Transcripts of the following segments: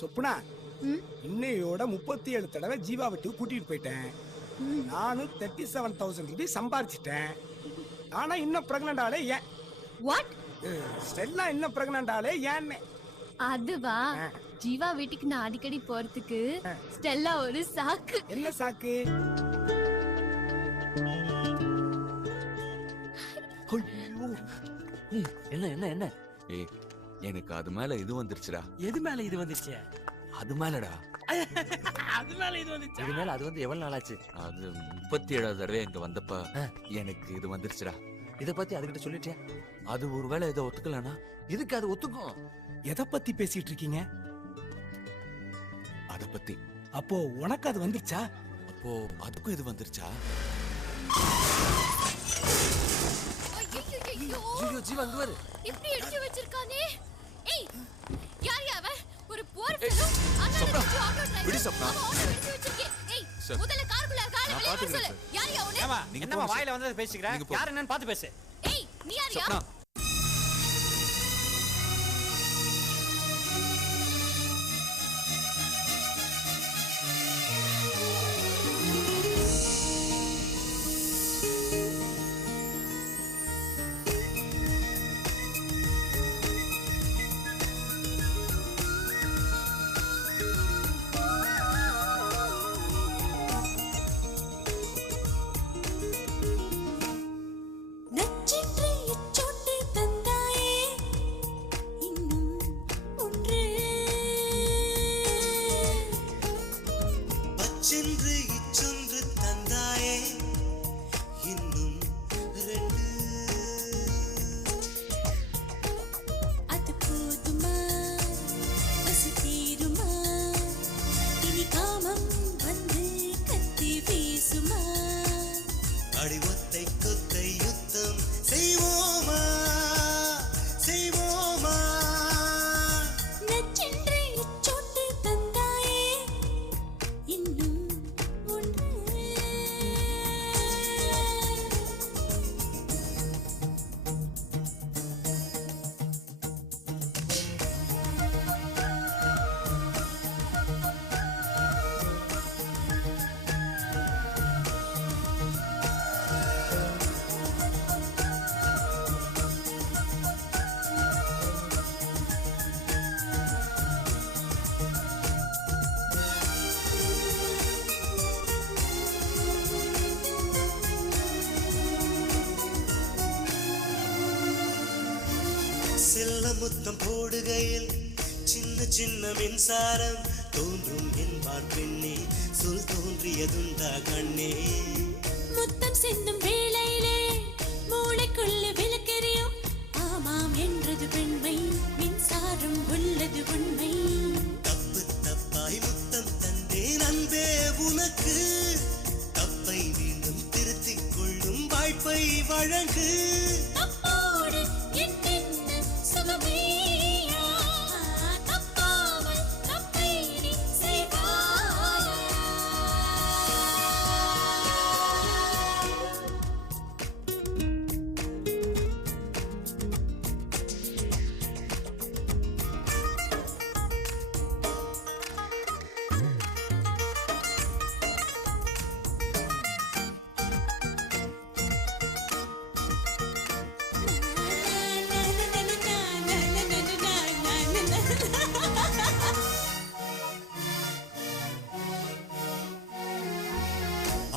சொப்புனா இன்னையோட 37 தடவை ஜீவா வீட்டுக்கு கூட்டிட்டு போயிட்டேன். நானும் 37,000 ரூபாய் சம்பாரிச்சிட்டேன். ஆனா இன்னும் பிரெக்னன்ட் ஆளே ஏன்? வாட்? ஸ்டெல்லா இன்னும் பிரெக்னன்ட் ஆளே ஏன்னு? அதுவா, ஜீவா வீட்டுக்கு நான் அடிக்கடி போறதுக்கு ஸ்டெல்லா ஒரு சாக்கு. என்ன சாக்கு? என்ன என்ன என்ன? ஏய், எனக்கு அது மேல இது வந்துருச்சுடா. எது மேல இது வந்துச்சு? அது மேலடா. அது மேல இது வந்துச்சு. இது மேல அது வந்து எவ்வளவு நாள் ஆச்சு? அது 37வது தடவை இங்க வந்தப்ப எனக்கு இது வந்துருச்சுடா. இத பத்தி அதுகிட்ட சொல்லிட்டியா? அது ஒருவேளை இதை ஒத்துக்கலனா? இதுக்கு அது ஒத்துக்கும். எதை பத்தி பேசிட்டு இருக்கீங்க? அத பத்தி. அப்போ உனக்கு அது வந்துருச்சா? அப்போ அதுக்கும் இது வந்துருச்சா? ஐயோ ஜீவா அங்க வரு. இப்படி எடுத்து வச்சிருக்கானே. ஏய், யார் அவ? ஒரு போர் ஃபெலோ. Sapna, auto driver. விடு சப்னா. எடுத்து வச்சிருக்கே. ஏய், முதல்ல காருக்குள்ள கால் வெளிய வர சொல்லு. யார் அவனே? ஏமா என்னமா வாயில வந்தத பேசிக்கற? யார் என்னன்னு பாத்து பேசு. ஏய், நீ யாரியா? சப்னா. முத்தம் போடுகையில் சின்ன சின்ன மின்சாரம் தோன்றும் என்பார் பெண்ணே, சொல் தோன்றியதுண்டா கண்ணே. முத்தம் சிந்தும் வேளையிலே மூளைக்குள்ள விளக்கெரியும், ஆமாம் என்றது பெண்மை, மின்சாரம் உள்ளது உண்மை. தப்பு தப்பாய் முத்தம் தந்தேன் அன்பே உனக்கு, தப்பை மீண்டும் திருத்திக் கொள்ளும் வாய்ப்பை வழங்கு.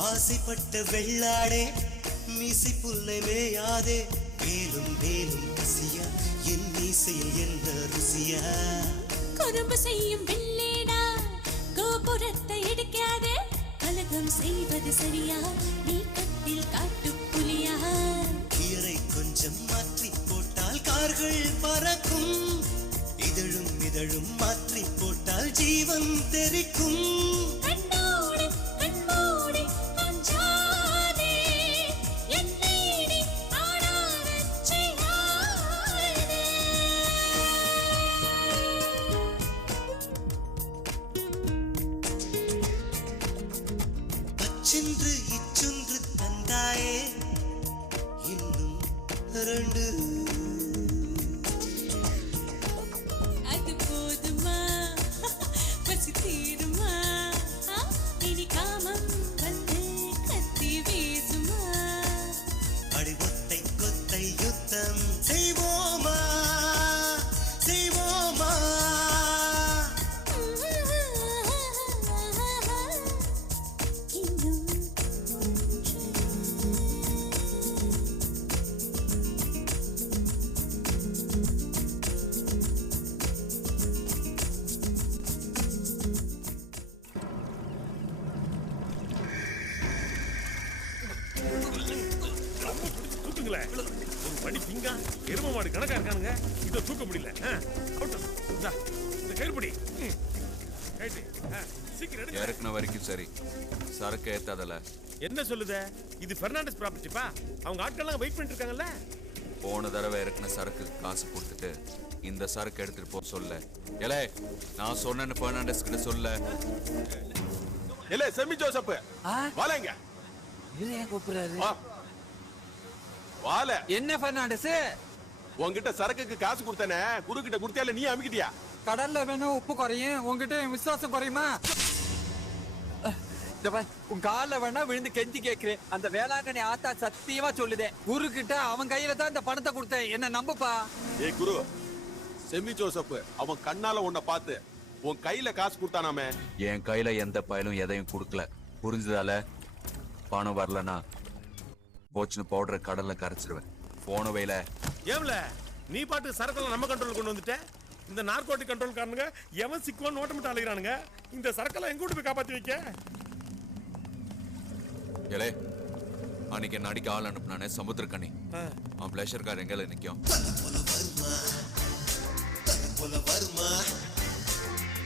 ஆசைப்பட்ட வெள்ளாடே மீசை புல்லை மேயாதே, மேலும் மேலும் கசியா என் மீசையில் என்ன ருசியா. குறும்பு செய்யும் வெள்ளேடா கோபுரத்தை இடிக்காதே, கலகம் செய்வது சரியா நீ கட்டில் காட்டு புலியா. கீரை கொஞ்சம் மாற்றி போட்டால் கார்கள் பறக்கும், இதழும் இதழும் மாற்றி போட்டால் ஜீவன் தெரிக்கும். அச்சென்று இச்சொன்று தந்தாயே இன்னும் ரெண்டு. அது போதுமா பசி தீருமா இனி காமம் வந்து கத்தி வீசுமா அடி ஒத்தை கொத்தை யுத்தம் செய்வோமா செய்வோமா இன்னும் தூக்குங்களேன். ஒரு மணி பிங்கா எரும மாடு கணக்கா இருக்கானுங்க. இதை தூக்க முடியல. இந்த கயிறுபடி சீக்கிரம் எடுங்க. இறக்குன வரைக்கும் சரி, சரக்கு ஏத்தாதல. என்ன சொல்லுத? இது பெர்னாண்டஸ் ப்ராப்பர்ட்டிப்பா. அவங்க ஆட்கள்லாம் வெயிட் பண்ணிட்டு இருக்காங்கல்ல. போன தடவை இறக்குன சரக்கு காசு கொடுத்துட்டு இந்த சரக்கு எடுத்துட்டு போ சொல்ல. ஏலே, நான் சொன்னேன்னு பெர்னாண்டஸ் கிட்ட சொல்ல. இல்ல செமி ஜோசப் வாலேங்க. இது ஏன் கூப்பிடுறாரு? வால என்ன பெர்னாண்டஸ்? உன்கிட்ட சரக்குக்கு காசு கொடுத்தானே, குரு கிட்ட கொடுத்தியா இல்ல நீ அமிக்கிட்டியா? கடல்ல வேணா உப்பு குறையும், உங்ககிட்ட என் விசுவாசம் குறையுமா? உன் கால வேணா விழுந்து கெஞ்சி கேக்குறேன். அந்த வேளாங்கண்ணி ஆத்தா சத்தியமா சொல்லுதே, குரு கிட்ட அவன் கையில தான் இந்த பணத்தை கொடுத்தேன், என்ன நம்புப்பா. ஏய் குரு, செமி ஜோசப் அவன் கண்ணால உன்னை பார்த்து உன் கையில காசு கொடுத்தானாமே. என் கையில எந்த பயலும் எதையும் கொடுக்கல. புரிஞ்சதால பணம் வரலனா போச்சுன்னு பவுடரை கடல்ல கரைச்சிருவேன். போன வயல ஏம்ல நீ பாட்டு சரக்கெல்லாம் நம்ம கண்ட்ரோல் கொண்டு வந்துட்ட. இந்த நார்கோட்டிக் கண்ட்ரோல் காரனுங்க எவன் சிக்குவான்னு நோட்டமிட்டு அழைக்கிறானுங்க. இந்த சரக்கெல்லாம் எங்க போய் காப்பாத்தி வைக்க? ஏலே, அன்னைக்கு என்ன அடிக்க ஆள் அனுப்புனானே சமுத்திரக்கனி, அவன் பிளஷர் கார் எங்கல நிக்கும். போல வருமா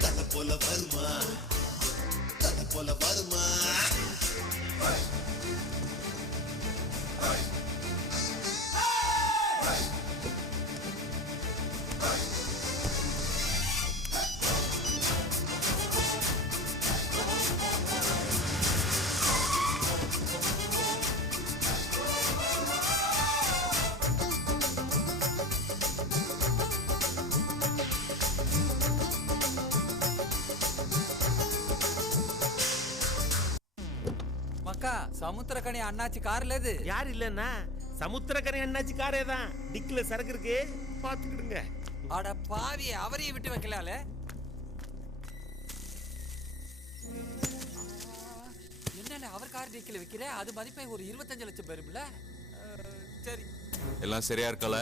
தல போல வருமா தல போல வருமா மக்கா, சமுத்திரக்கனி அண்ணாச்சி கார்ல இது யார் இல்லன்னா சமுத்திரக்கரை அண்ணாச்சி காரே தான். டிக்ல சரக்கு இருக்கு, பாத்துக்கிடுங்க. அட பாவி, அவரையும் விட்டு வைக்கலால. என்னல அவர் கார் டிக்கில வைக்கிற? அது மதிப்பை ஒரு 25 லட்சம் பெறும்ல. சரி, எல்லாம் சரியா இருக்கல?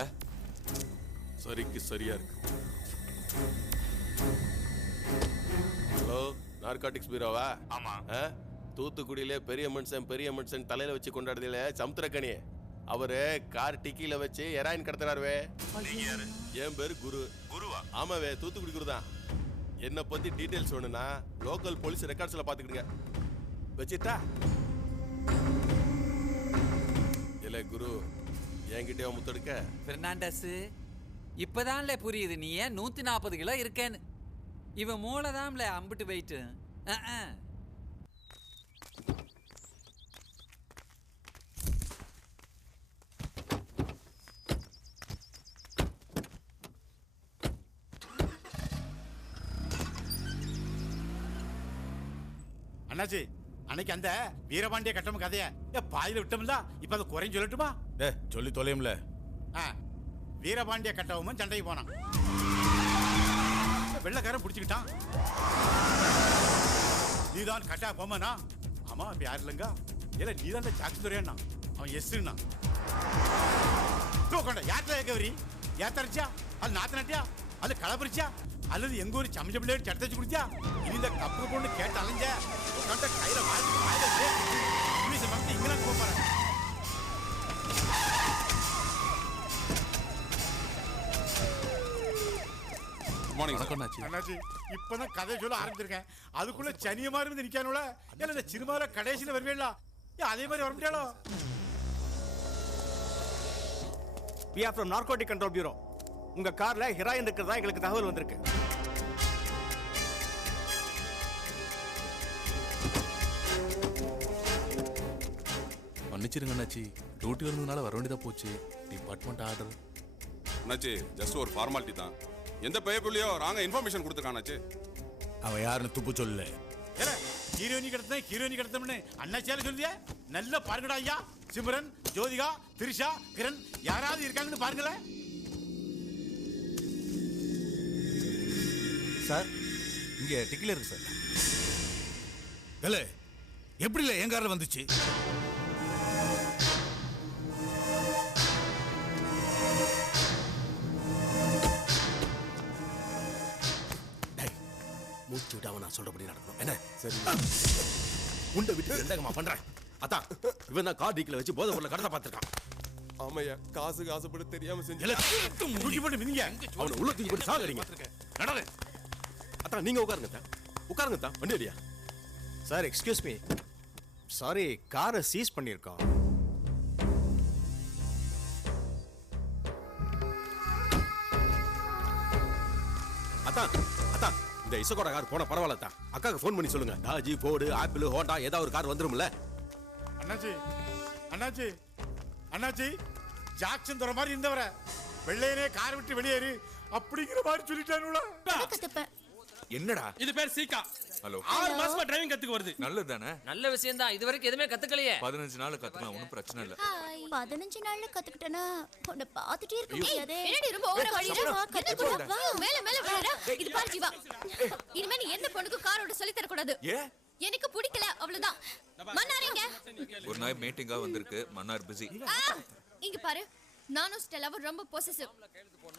சரிக்கு சரியா இருக்கு. ஹலோ, நார்காட்டிக்ஸ் பீரோவா? ஆமா. தூத்துக்குடியில பெரிய மனுஷன் தலையில வச்சு கொண்டாடுதில சமுத்திரக்கனி, அவரு கார் டிக்கில வச்சு ஹெராயின் கடத்துறாருவே. என் பேரு குரு. குருவா? ஆமாவே, தூத்துக்குடி குரு தான். என்ன பத்தி டீடைல்ஸ் வேணும்னா லோக்கல் போலீஸ் ரெக்கார்ட்ஸ்ல பாத்துக்கிடுங்க. வச்சிட்டா இல்ல குரு, என்கிட்டயே முத்தெடுக்க. பெர்னாண்டஸ், இப்பதான்ல புரியுது நீ ஏன் 140 கிலோ இருக்கேன்னு. இவன் மூளைதான்ல அம்பிட்டு போயிட்டு. அண்ணாச்சி, அன்னைக்கு அந்த வீரபாண்டிய கட்டம் கதைய பாதியில விட்டோம்ல, இப்ப அதை குறையும் சொல்லட்டுமா? சொல்லி தொலையும்ல. வீரபாண்டிய கட்டவும் சண்டைக்கு போனான். வெள்ளக்காரன் பிடிச்சுக்கிட்டான். நீதான் கட்டா போமனா? ஆமா, இப்ப யாரு இல்லைங்க. இல்ல நீதான் சாக்கு துறையாண்ணா. அவன் எஸ்னா கொண்ட யாத்திரை கேட்கவரி ஏத்தரிச்சா அது நாத்து நட்டியா அது களப்பறிச்சா அல்லது எங்க ஊர் சமைச்ச பிள்ளையோட சட்டச்சு குடிச்சா இனி இந்த கப்பு கொண்டு கேட்டு அலைஞ்ச உட்காண்ட கையில வாங்கி இங்கெல்லாம் போறேன். அண்ணாச்சி, இப்பதான் கதை சொல்ல ஆரம்பிச்சிருக்கேன். அதுக்குள்ள சனிய மாதிரி இருந்து நிக்கானுல. ஏன்னா இந்த சினிமால கடைசியில வருவேல, அதே மாதிரி வர முடியாதோ? We are from Narcotic Control Bureau. உங்க கார்ல ஹெராயின் இருக்கிறதா எங்களுக்கு தகவல் வந்திருக்கு. மன்னிச்சிருங்க அண்ணாச்சி, டியூட்டி வந்ததுனால வர வேண்டியதா போச்சு. Department order. அண்ணாச்சி, ஜஸ்ட் ஒரு ஃபார்மாலிட்டி தான். எந்த பேப்பர்லயோ ராங்க இன்ஃபர்மேஷன் கொடுத்துருக்கான் அண்ணாச்சி. அவன் யாருன்னு துப்பு சொல்லு. ஹீரோயினி கிடத்தம்னு அண்ணாச்சியால சொல்லியா? நல்லா பாருங்கடா ஐயா. சிம்ரன், ஜோதிகா, திரிஷா, கிரண் யாராவது இருக்காங்கன்னு பாருங்களேன். சார் இங்க டிக்கில இருக்கு சார். இல்ல எப்படி இல்ல என் கார்ல வந்துச்சு? மூச்சு விடாம நான் சொல்றபடி நடக்கணும் என்ன? சரி உண்ட விட்டு என்னங்கம்மா பண்றேன்? அதான் இவன் தான் கார் டீக்கில வச்சு போதை பொருளை கடத்த பார்த்திருக்கான். ஆமையா காசுக்கு ஆசைப்பட்டு தெரியாம செஞ்சு தூக்கி போட்டு மிதிங்க. அவனை உள்ள தூக்கி போட்டு சாகடிங்க. நடரு. அதான் நீங்க உட்காருங்க உட்காருங்க தான் வண்டி அடியா. சார் எக்ஸ்கியூஸ் மீ, சாரி காரை சீஸ் பண்ணியிருக்கோம். அதான் அதான் இந்த இசகோட கார் போன பரவாயில்ல தான். அக்காக்கு ஃபோன் பண்ணி சொல்லுங்க. டாஜி, ஃபோர்டு, ஆப்பிள், ஹோண்டா ஏதாவது ஒரு கார் வந்துரும்ல. அண்ணாச்சி அண்ணாச்சி அண்ணாச்சி ஜாக்சன் தர மாதிரி இருந்தவர வெள்ளையனே கார் விட்டு வெளியேறு அப்படிங்கிற மாதிரி சொல்லிட்டானுல. என்னடா இது பேர் சீக்கா. ஹலோ 6 மாசமா டிரைவிங் கத்துக்கு வருது. நல்லது தானே? நல்ல விஷயம் தான். இதுவரைக்கும் எதுவுமே கத்துக்கலையே. 15 நாள் கத்துக்கலாம், ஒன்றும் பிரச்சனை இல்லை. 15 நாள்ல கத்துக்கிட்டேனா உன்னை பார்த்துட்டே இருக்க முடியாதே. என்னடி ரொம்ப ஓவரா வழியற? கத்துக்கடா வா. மேல மேல விடுறா. இது பாரு ஜீவா, இனிமே நீ எந்த பொண்ணுக்கு கார் ஓட்ட சொல்லி தர கூடாது. எனக்கு பிடிக்கல அவ்வளவுதான். மன்னாரிங்க ஒரு நாய் மீட்டிங்கா வந்திருக்கு. மன்னார் பிஸி. இங்க பாரு, நானும் ஸ்டெல்லாவும் ரொம்ப பொசசிவ்.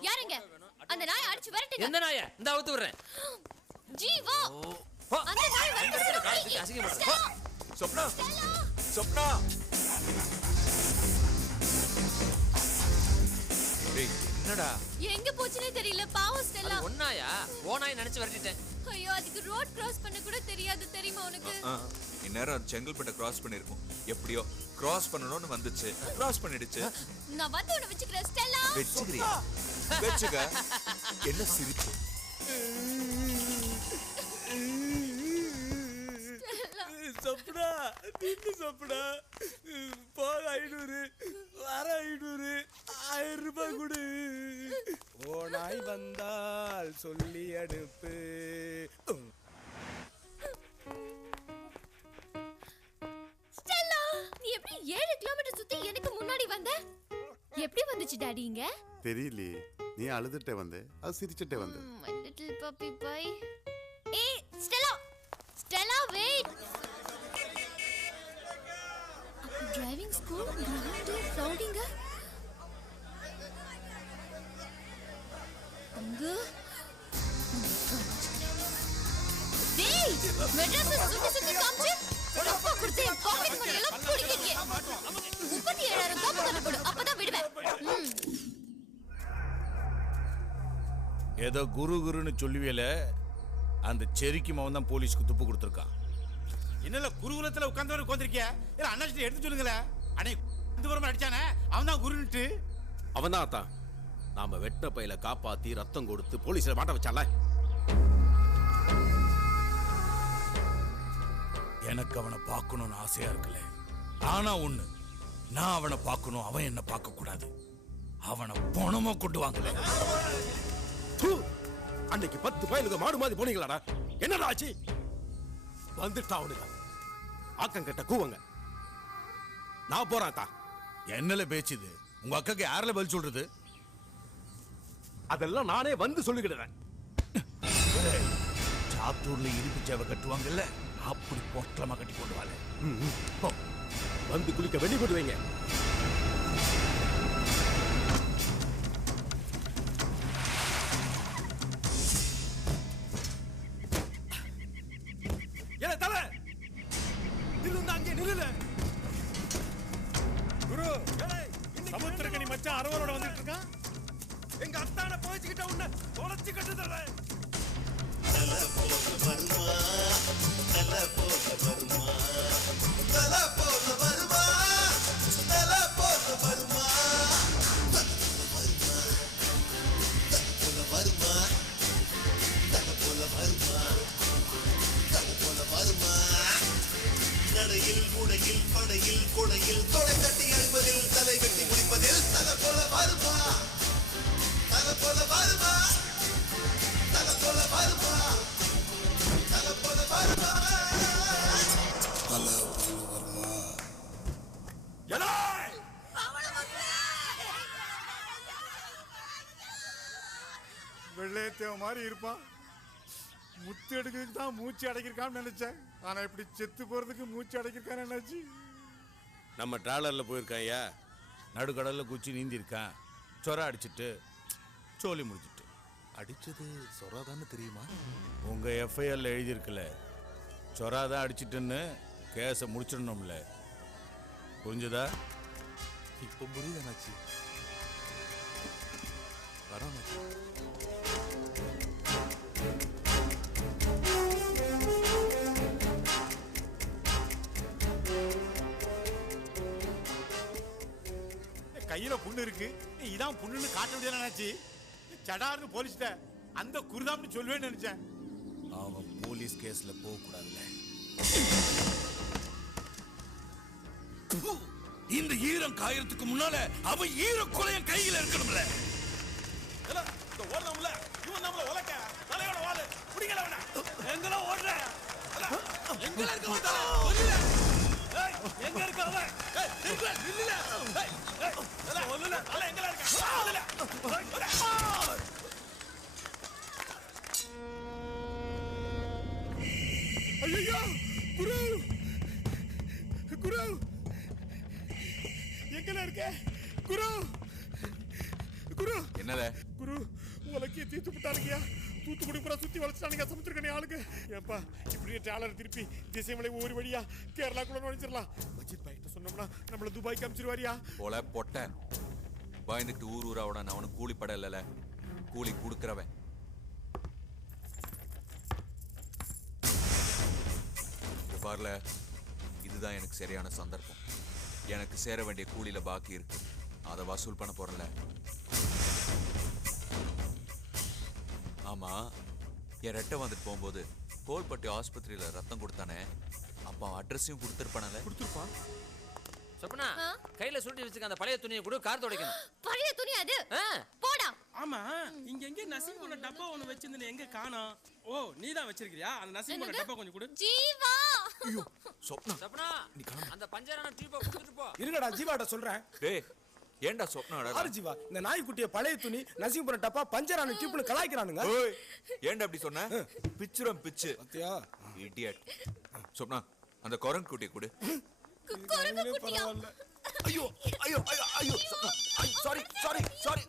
யாருங்க அந்த நாயை அடிச்சு விரட்டுங்க. எந்த நாயை? இந்த அவுத்து விடுறேன். ஜீவா அந்த நாய் அசிங்கப்படுற. சொப்னா சொப்னா டேய் என்னடா எங்க போச்சுனே தெரியல. பாவம் ஸ்டெல்லா. ஒண்ணாயா ஓனாய் நினைச்சு விரட்டிட்டேன். ஐயோ அதுக்கு ரோட் கிராஸ் பண்ண கூட தெரியாது தெரியுமா உனக்கு? இந்நேரம் செங்கல்பட்டை கிராஸ் பண்ணிருக்கும். எப்படியோ கிராஸ் பண்ணணும்னு வந்துச்சு, கிராஸ் பண்ணிடுச்சு. நான் வந்து உன்னை வச்சுக்கிறேன் ஸ்டெல்லா. வெச்சுக்கிறியா? வெச்சுக்க. என்ன சிரிப்பு? சொப்னா நின்று சொப்னா போக 500 வர 500 1000 ரூபாய் கொடு. ஓனாய் வந்தால் சொல்லி அடுப்பு. ஸ்டெல்லா நீ எப்படி 7 கிலோமீட்டர் சுத்தி எனக்கு முன்னாடி வந்த? எப்படி வந்துச்சு டாடி இங்க? தெரியலையே, நீ அழுதுட்டே வந்து அது சிரிச்சிட்டே வந்து. My little puppy pie. ஏய் Stella, Stella wait. Driving school ground ரவுண்டிங்க. அங்க டேய் மெட்ராஸ் சுத்தி சுத்தி காமிச்சு அப்பா குடுத்து பாக்கெட் மணி எல்லாம் புடிக்கிறியே. 37000 காப்பு தரப்படு அப்பதான் விடுவேன். ஏதோ குருன்னு சொல்லுவேல, அந்த செரிக்கு மவன் தான் போலீஸ்க்கு துப்பு கொடுத்துருக்கான். என்னல குருகுலத்துல உட்கார்ந்தவரு உட்கார்ந்திருக்கிய? இல்ல அண்ணாச்சி எடுத்து சொல்லுங்களே. அடே இந்த வரமா அடிச்சானே அவன் தான் குருன்னுட்டு. அவன் தான் அத்தான் நாம வெட்ட பையில காப்பாத்தி ரத்தம் கொடுத்து போலீஸ்ல மாட்ட வச்சால. எனக்கு அவனை பார்க்கணும்னு ஆசையா இருக்குல்ல. ஆனா ஒண்ணு, நான் அவனை பார்க்கணும், அவன் என்ன பார்க்க கூடாது. அவனை பணமா கொண்டு வாங்கல. அன்னைக்கு 10 பயலுக்கு மாடு மாதிரி போனீங்களாடா. என்னடா ஆச்சு? வந்துட்டா அவனுங்க ஆக்கம் கட்ட கூவங்க. நான் போறாத்தா. என்னல பேச்சுது? உங்க அக்காக்கு யாரில் பதில் சொல்றது? அதெல்லாம் நானே வந்து சொல்லிக்கிடுறேன். சாத்தூர்ல இருப்பு சேவை கட்டுவாங்கல்ல, அப்படி பொட்டலமா கட்டி கொண்டு வாங்க. வந்து குளிக்க வெடி கொண்டு வைங்க. சமுத்திரக்கனி மச்சான் அரவரோட வந்துட்டு இருக்கான். எங்க அத்தான போயிச்சுக்கிட்ட உன்னை தொலைச்சு கட்டுதல. தல போல வருமா, தல போல வருமா, தல போல வருமா, தல போல வருமா, தல போல வருமா, தல போல வருமா, தல போல வருமா. நடையில் உடையில் படையில் கொடையில் தொடை கட்டி அழிப்பதில் தலை வெட்டி முடிப்பதில் தல போல வருமா, தல போல வருமா, தல மாதிரி இருப்பான். முத்து எடுக்கிறதுக்கு தான் மூச்சு அடைக்கிருக்கான்னு நினைச்சேன். ஆனா இப்படி செத்து போறதுக்கு மூச்சு அடைக்கிருக்கான்னு என்னாச்சு? நம்ம டிராவலர்ல போயிருக்கான் ஐயா. நடுக்கடல்ல குச்சி நீந்தி இருக்கான். சொர அடிச்சிட்டு சோலி முடிச்சிட்டு. அடிச்சது சொராதான்னு தெரியுமா? உங்க எஃப்ஐஆர்ல எழுதியிருக்குல்ல, சொராதான் அடிச்சிட்டுன்னு கேஸை முடிச்சிடணும்ல. புரிஞ்சுதா? இப்போ புரியுது அண்ணாச்சி. வரோம் அண்ணாச்சி. கையில புண்ணு இருக்கு, இதான் புண்ணுன்னு காட்ட முடியல அண்ணாச்சி. சடார்னு போலீஸ்ட அந்த குருதாம்னு சொல்லுவேன்னு நினைச்சேன். அவன் போலீஸ் கேஸ்ல போக கூடாதுல்ல. இந்த ஈரம் காயறதுக்கு முன்னால அவன் ஈர கொலையன் கையில இருக்கணும்ல. இந்த ஓடுறோம்ல, இவன் நம்மள உலக்க தலையோட வாளு புடிங்கல அவன. எங்கல ஓடுற? எங்கல இருக்க வந்தால? ஏய், எங்க இருக்க அவன்? ஏய், நில்ல நில்ல. ஏய், ஏய், சொல்லுல. அல எங்கல இருக்க? சொல்லுல. ஐயோ! குரு! குரு! எங்கல இருக்க? குரு! குரு! என்னல? குரு, உலக்கைய தீத்து விட்டானுங்கயா. தூத்துக்குடி பூரா சுத்தி வளைச்சிட்டானுங்க சமுத்திரக்கணி ஆளுங்க. ஏப்பா இப்படியே ட்ராலர் திருப்பி திசைமலை ஒரு வழியா கேரளாக்குள்ள நுழைஞ்சிடலாம். மஜித் பாய்கிட்ட சொன்னோம்னா நம்மள துபாய்க்கு அனுப்பிச்சிருவாரியா? போல பொட்ட பயந்துட்டு ஊர் ஊரா விட அவனுக்கு கூலி பட இல்லல, கூலி கொடுக்கறவன். பாருல, இதுதான் எனக்கு சரியான சந்தர்ப்பம். எனக்கு சேர வேண்டிய கூலியில பாக்கி இருக்கு, அதை வசூல் பண்ண போறல. ஆமா, என் ரெட்டை வந்துட்டு போகும்போது கோல்பட்டி ஆஸ்பத்திரியில ரத்தம் கொடுத்தானே, அப்பா அட்ரஸையும் கொடுத்துருப்பானல. கொடுத்துருப்பான். சொப்பனா, கையில சுருட்டி வச்சுக்க அந்த பழைய துணியை கூட கார் துடைக்கணும். பழைய துணி அது? போடா. ஆமா, இங்க எங்க நசீம் போன டப்பா ஒன்னு வச்சிருந்தே, எங்க காணோம்? ஓ, நீ தான் வச்சிருக்கியா? அந்த நசீம் போன டப்பா கொஞ்சம் கொடு. ஜீவா. ஐயோ, சொப்னா. சொப்பனா, அந்த பஞ்சரான டியூபை கொடுத்துட்டு போ. இருங்கடா, ஜீவாட்ட சொல்றேன். டேய், ஏன்டா சொப்னாடா? ஆறு ஜீவா, இந்த நாய்க்குட்டிய பழைய துணி நசீம் போன டப்பா பஞ்சரான டியூப்னு கலாய்க்கறானுங்க. ஓய், ஏன்டா அப்படி சொன்ன? பிச்சுரம் பிச்சு. பாத்தியா? இடியட். சொப்னா, அந்த குரங்கு குட்டியை கொடு. குரங்கு குட்டியா? ஐயோ ஐயோ ஐயோ ஐயோ, சாரி சாரி சாரி.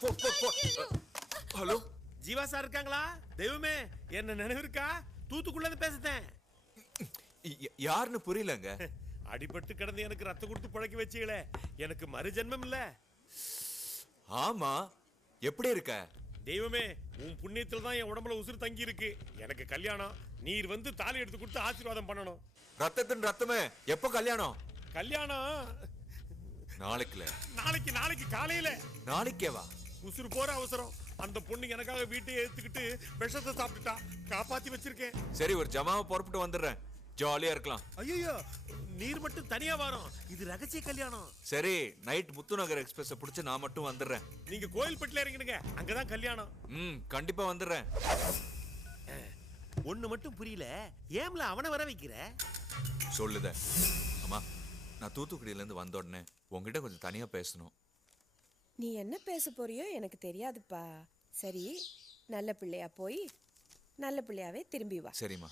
போ போ போ. ஹலோ, ஜீவா சார் இருக்காங்களா? தெய்வமே, என்ன நினைவு இருக்கா? தூத்துக்குள்ள இருந்து பேசுறேன். யாருன்னு புரியலங்க. அடிபட்டு கிடந்து எனக்கு ரத்த கொடுத்து பழக்கி வச்சீங்களே, எனக்கு மறுஜென்மம் இல்ல? ஆமா, எப்படி இருக்க? தெய்வமே, உன் புண்ணியத்துல தான் என் உடம்புல உசுறு தங்கி இருக்கு. எனக்கு கல்யாணம், நீர் வந்து தாலி எடுத்து கொடுத்து ஆசீர்வாதம் பண்ணணும். ரத்தத்தின் ரத்தமே, எப்போ கல்யாணம்? கல்யாணம் நாளைக்குல. நாளைக்கு நாளைக்கு காலையில. நாளைக்கேவா? உசுறு போற அவசரம். அந்த பொண்ணு எனக்காக வீட்டை ஏத்துக்கிட்டு விஷத்தை சாப்பிட்டுட்டா. காப்பாத்தி வச்சிருக்கேன். சரி, ஒரு ஜமாவை புறப்பட்டு வந்துடுறேன், ஜாலியா இருக்கலாம். ஐயோ, நீர் மட்டும் தனியா வரும். இது ரகசிய கல்யாணம். சரி, நைட் முத்துநகர் எக்ஸ்பிரஸ் பிடிச்சு நான் மட்டும் வந்துடுறேன். நீங்க கோயில்பட்டில இறங்கிடுங்க, அங்கதான் கல்யாணம். கண்டிப்பா வந்துடுறேன். ஒண்ணு மட்டும் புரியல, ஏம்ல அவனை வர வைக்கிற? சொல்லுத. அம்மா, நான் தூத்துக்குடியில இருந்து வந்த உடனே உங்ககிட்ட கொஞ்சம் தனியா பேசணும். நீ என்ன பேச போறியோ எனக்கு தெரியாதுப்பா. சரி, நல்ல பிள்ளையா போய் நல்ல பிள்ளையாவே திரும்பி வா. சரிம்மா.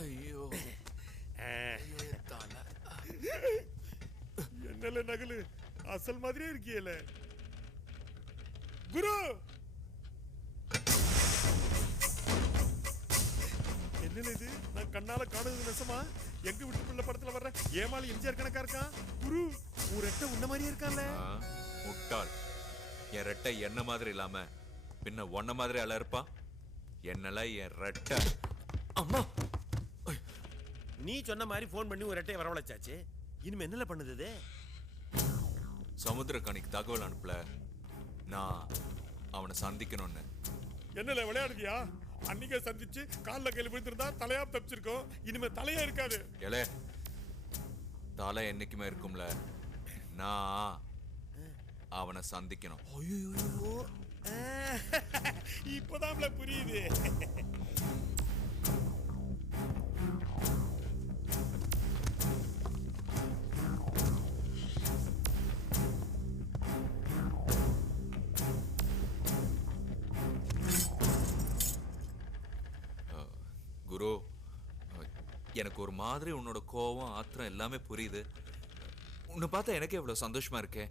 ஐயோ, என்னல நகலு, அசல் மாதிரியே இருக்கியல. குரு, என்னல இது? நான் கண்ணால காணுது நெசமா? எங்க விட்டு பிள்ளை படத்துல வர்ற ஏமாளி எம்ஜிஆர் கணக்கா இருக்கான். குரு, ஒரு ரெட்டை உன்ன மாதிரியே இருக்கான்ல. முட்டாள். என் ரெட்டை என்ன மாதிரி இல்லாம பின்ன ஒன்ன மாதிரி அல இருப்பான். என்னெல்லாம் என் ரெட்டை. அம்மா, நீ சொன்ன மாதிரி போன் பண்ணி ஒரு ரெட்டையை வரவழைச்சாச்சு. இனிமே என்னல பண்ணுது? சமுத்திரக்கணிக்கு தகவல் அனுப்பல, நான் அவனை சந்திக்கணும்னு. என்னல விளையாடுதியா? அன்னைக்கே சந்திச்சு கால்ல கையில விழுந்திருந்தா தலையா தப்பிச்சிருக்கோம். இனிமே தலையே இருக்காது. ஏலே தலை என்னைக்குமே இருக்கும்ல. நான் அவனை சந்திக்கணும். இப்பதான்ல புரியுது. குரு, எனக்கு ஒரு மாதிரி உன்னோட கோவம் ஆத்திரம் எல்லாமே புரியுது. உன்னை பார்த்தா எனக்கே இவ்வளவு சந்தோஷமா இருக்கேன்.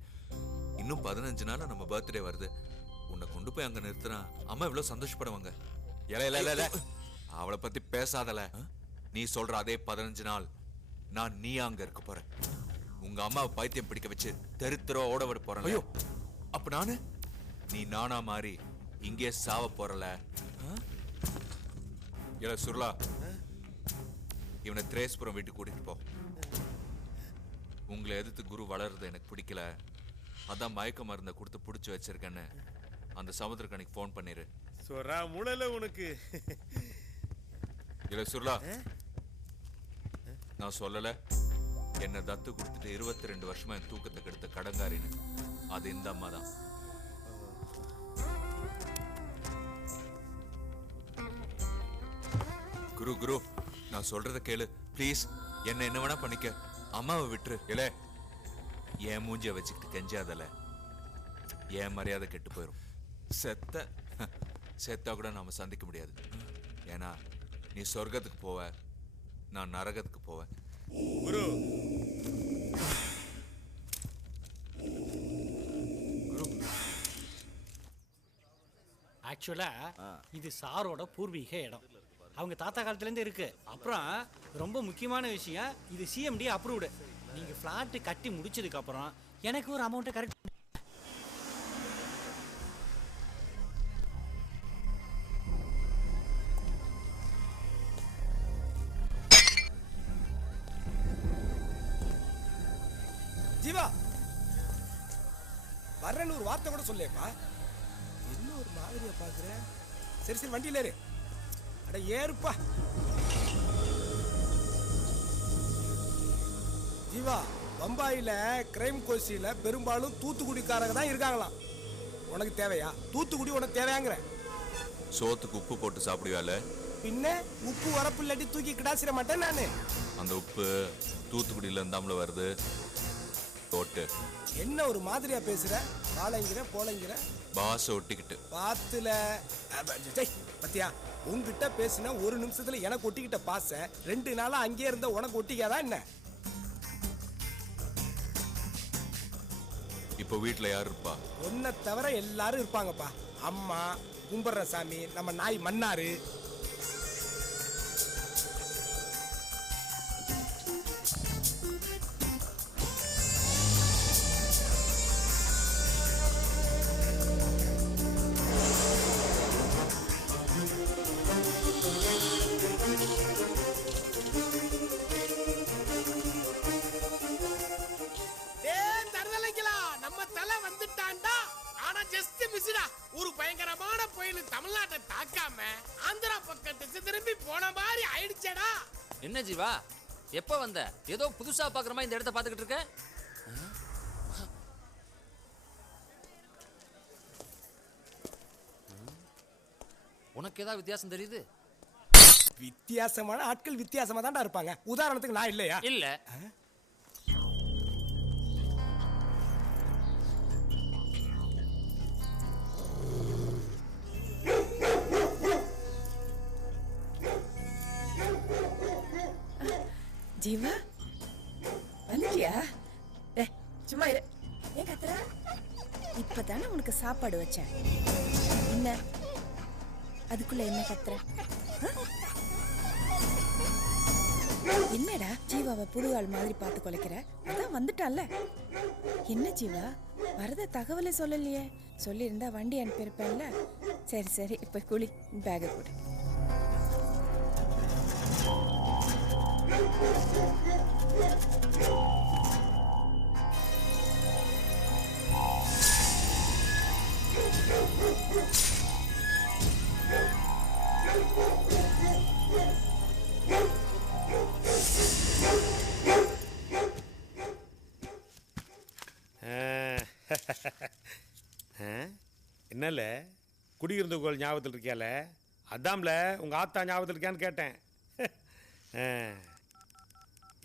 இன்னும் 15 நாள் நம்ம பர்த்டே வருது. உன்னை கொண்டு போய் அங்க நிறுத்தினா அம்மா இவ்வளவு சந்தோஷப்படுவாங்க. இல்ல அவளை பத்தி பேசாதல. நீ சொல்ற அதே 15 நாள் நான் நீ அங்க இருக்க போறேன். உங்க அம்மாவை பைத்தியம் பிடிக்க வச்சு தெருத்தரோ ஓட விட போறேன். ஐயோ, அப்ப நானு நீ நானா மாறி இங்கே சாவ போறல. இல்ல சுருளா, இவனை திரேஸ்புரம் வீட்டுக்கு கூட்டிட்டு போ. உங்களை எதிர்த்து குரு வளர்றது எனக்கு பிடிக்கல. அதான் மயக்க மருந்தை கொடுத்து பிடிச்சி வச்சிருக்கேன்னு அந்த சமுத்திரக்கணிக்கு ஃபோன் பண்ணிரு. சொரா முளைல உனக்கு. இல்ல சுருளா, நான் சொல்லல என்ன தத்து கொடுத்துட்டு 22 வருஷமா என் தூக்கத்தை கெடுத்த கடங்காரின்னு. அது இந்த அம்மா தான். குரு குரு, நான் சொல்றத கேளு ப்ளீஸ். என்ன வேணா பண்ணிக்க, அம்மாவை விட்டுரு. இல்ல என் மூஞ்சிய வச்சுக்கிட்டு கெஞ்சாதல. என் மரியாதை கெட்டு போயிடும். செத்தா கூட நாம சந்திக்க முடியாது. ஏன்னா நீ சொர்க்கத்துக்கு போவ, நான் நரகத்துக்கு போவேன். குரு, ஆக்சுவலா இது சாரோட பூர்வீக இடம். அவங்க தாத்தா காலத்துலேருந்து இருக்கு. அப்புறம் ரொம்ப முக்கியமான விஷயம், இது சிஎம்டி அப்ரூவ்டு. நீங்க ஃபிளாட் கட்டி முடிச்சதுக்கு அப்புறம் எனக்கு ஒரு அமௌண்ட்டை கரெக்ட். ஜீவா, வர்றேன்னு ஒரு வார்த்தை கூட சொல்லேப்பா. என்ன ஒரு மாதிரியா பாக்குற? சரி வண்டியில ஏறு. அட ஏறுப்பா. ஜீவா, பம்பாயில கிரைம் கோசியில பெரும்பாலும் தூத்துக்குடிக்காரங்க தான் இருக்காங்களாம். உனக்கு தேவையா? தூத்துக்குடி உனக்கு தேவையாங்கிற? சோத்துக்கு உப்பு போட்டு சாப்பிடுவால? பின்ன உப்பு வரப்பு இல்லாட்டி தூக்கி கிடாசிட மாட்டேன் நானு. அந்த உப்பு தூத்துக்குடியில இருந்தாமல வருது. என்ன ஒரு மாதிரியா பேசுற? பாலைங்கிற போலைங்கிற பாஸ் ஒட்டிக்கிட்டு பாத்துல பத்தியா? உங்ககிட்ட பேசினா ஒரு நிமிஷத்துல எனக்கு ஒட்டிக்கிட்ட பாச 2 நாளா அங்கே இருந்த உனக்கு ஒட்டிக்காதா என்ன? இப்போ வீட்டுல யாரு இருப்பா? உன்னை தவிர எல்லாரும் இருப்பாங்கப்பா. அம்மா, கும்பர்ற சாமி, நம்ம நாய் மன்னாரு. ஒரு பயங்கரமான புயல் தமிழ்நாட்டை தாக்காம ஆந்திரா பக்கத்துக்கு திரும்பி போன மாதிரி ஆயிடுச்சேடா. என்ன ஜீவா, எப்ப வந்த? ஏதோ புதுசா பாக்குற மாதிரி இந்த இடத்தை பாத்துக்கிட்டு இருக்க. உனக்கு ஏதாவது வித்தியாசம் தெரியுது? வித்தியாசமான ஆட்கள் வித்தியாசமா தான்டா இருப்பாங்க. உதாரணத்துக்கு நான் இல்லையா? இல்ல. ஜீவா, வந்துட்டியா? சும்மா இரு. ஏன் கத்துற? இப்பதானே உனக்கு சாப்பாடு வச்சேன். என்ன அதுக்குள்ள என்ன கத்துற? என்னடா ஜீவாவை புதுவாள் மாதிரி பார்த்து கொலைக்கிற? அதான் வந்துட்டான்ல. என்ன ஜீவா, வரத தகவலை சொல்லலையே? சொல்லியிருந்தா வண்டி அனுப்பியிருப்பேன்ல. சரி சரி, இப்ப குளி, பேக கொடு. என்னல குடியிருந்த கோல் ஞாபகத்தில் இருக்கியால, அதாம்ல உங்க ஆத்தா ஞாபகத்தில் இருக்கியான்னு கேட்டேன்.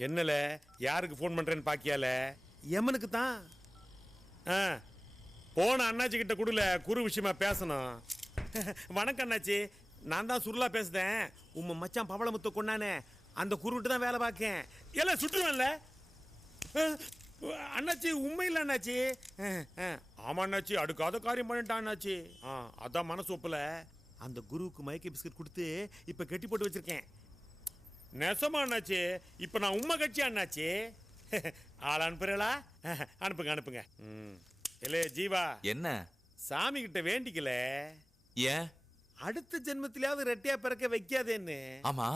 என்னல யாருக்கு ஃபோன் பண்றேன்னு பாக்கியால? எமனுக்கு தான். போன அண்ணாச்சி கிட்ட கொடுல, குரு விஷயமா பேசணும். வணக்கம் அண்ணாச்சி, நான் தான் சுருளா பேசுறேன். உம்ம மச்சான் பவளமுத்து கொண்டானே அந்த குருவிட்டு தான் வேலை பார்க்கேன். எல்லாம் சுற்றுவேன்ல அண்ணாச்சி. உண்மையில் அண்ணாச்சி. ஆமா அண்ணாச்சி, அடுக்காத காரியம் பண்ணிட்டான் அண்ணாச்சி. அதான் மனசு ஒப்பல. அந்த குருவுக்கு மயக்க பிஸ்கட் கொடுத்து இப்ப கட்டி போட்டு வச்சிருக்கேன். நெசமா அண்ணாச்சி, இப்ப நான் உண்மை கட்சி அண்ணாச்சி. ஆள் அனுப்புறா? அனுப்புங்க அனுப்புங்க. இல்லே ஜீவா, என்ன சாமி கிட்ட வேண்டிக்கல, ஏன் அடுத்த ஜென்மத்திலாவது ரெட்டையா பிறக்க வைக்காதேன்னு. ஆமா,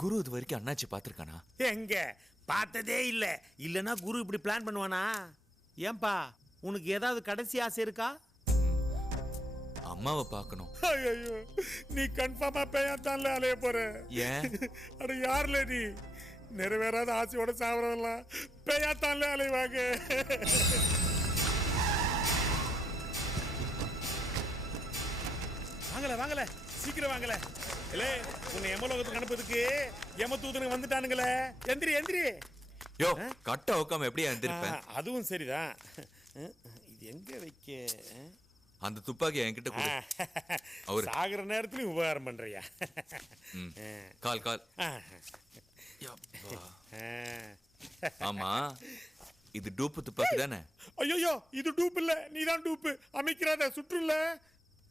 குரு இது வரைக்கும் அண்ணாச்சி பாத்திருக்கானா? எங்க பார்த்ததே இல்ல. இல்லனா குரு இப்படி பிளான் பண்ணுவானா? ஏன்பா, உனக்கு ஏதாவது கடைசி ஆசை இருக்கா? அம்மாவை பார்க்கணும். ஐயோ, நீ கன்ஃபார்மா பேயாத்தான்ல அலைய போற. ஏன்? அட யார்ல நீ? நிறைவேறாத ஆசையோட சாவறதெல்லாம் பேயாத்தான்ல அலைவாங்க. வாங்கல வாங்கல, சீக்கிரம் வாங்கல. இல்லே, உன்னை எமலோகத்துக்கு அனுப்புறதுக்கு எமதூதனுக்கு வந்துட்டானுங்களே. எந்திரி எந்திரி. யோ, கட்ட உட்காம எப்படியா எந்திரிப்பேன்? அதுவும் சரிதான். இது எங்க வைக்க? அந்த துப்பாக்கி என்கிட்ட கொடு. அவரு சாகர நேரத்துலயும் உபகாரம் பண்றியா? கால் கால். ஆமா, இது டூப்பு துப்பாக்கி தானே? ஐயோ, இது டூப் இல்ல, நீதான் டூப்பு. அமைக்கிறாத சுற்றுல.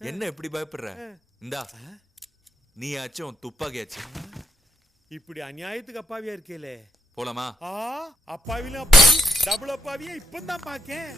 என்ன எப்படி பயப்படுற? இந்தா, நீ ஆச்சும் துப்பாக்கியாச்சு. இப்படி அநியாயத்துக்கு அப்பாவியா இருக்கேலே. போலாமா? அப்பாவிலும் அப்பாவி, டபுள் அப்பாவியா இப்பதான் பாக்கேன்.